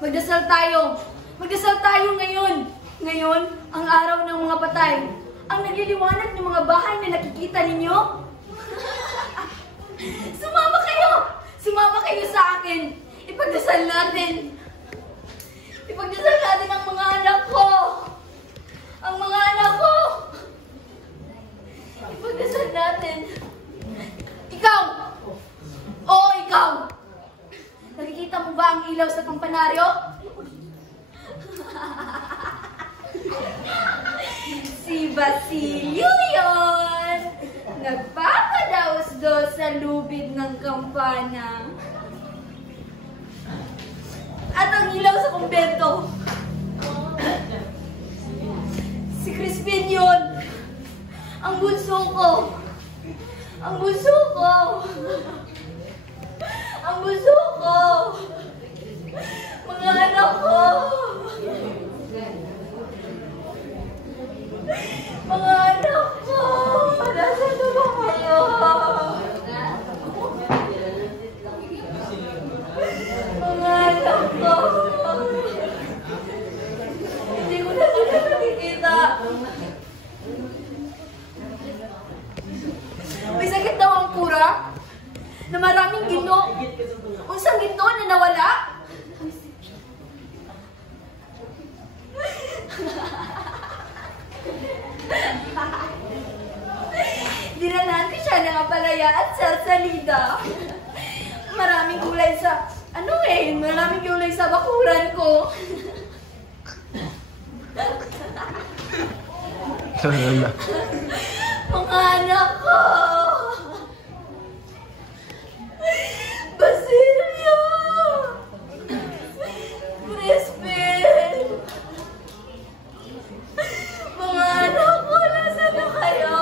Magdasal tayo. Magdasal tayo ngayon. Ngayon, ang araw ng mga patay. Ang nagliliwanag ng mga bahay na nakikita ninyo. Sumama kayo! Sumama kayo sa akin. Ipagdasal natin. Ipagdasal natin ang mga anak ko. Ang mga anak ko. Ipagdasal natin. Ikaw! Oo, ikaw! Nakikita mo ba ang ilaw sa kampanaryo? Si Basilio yun! Nagpapadaos-dos sa lubid ng kampana. At ang ilaw sa kumbento. Si Crispin yun! Ang bunso ko! Ang bunso ko! Ang bunso ko! Mga anak ko! Mga anak ko! Nasaan na ba kayo? Mga anak ko! Hindi ko na sila nakikita. May sakit daw ang kura na maraming ginto. Unsang ginto na nawala? Dinalhan ko siya ng apalaya at salsalida. Maraming kulay sa... Maraming kulay sa bakuran ko. Mga anak ko! Basilio! Crispin! Mga anak ko, nasaan na kayo?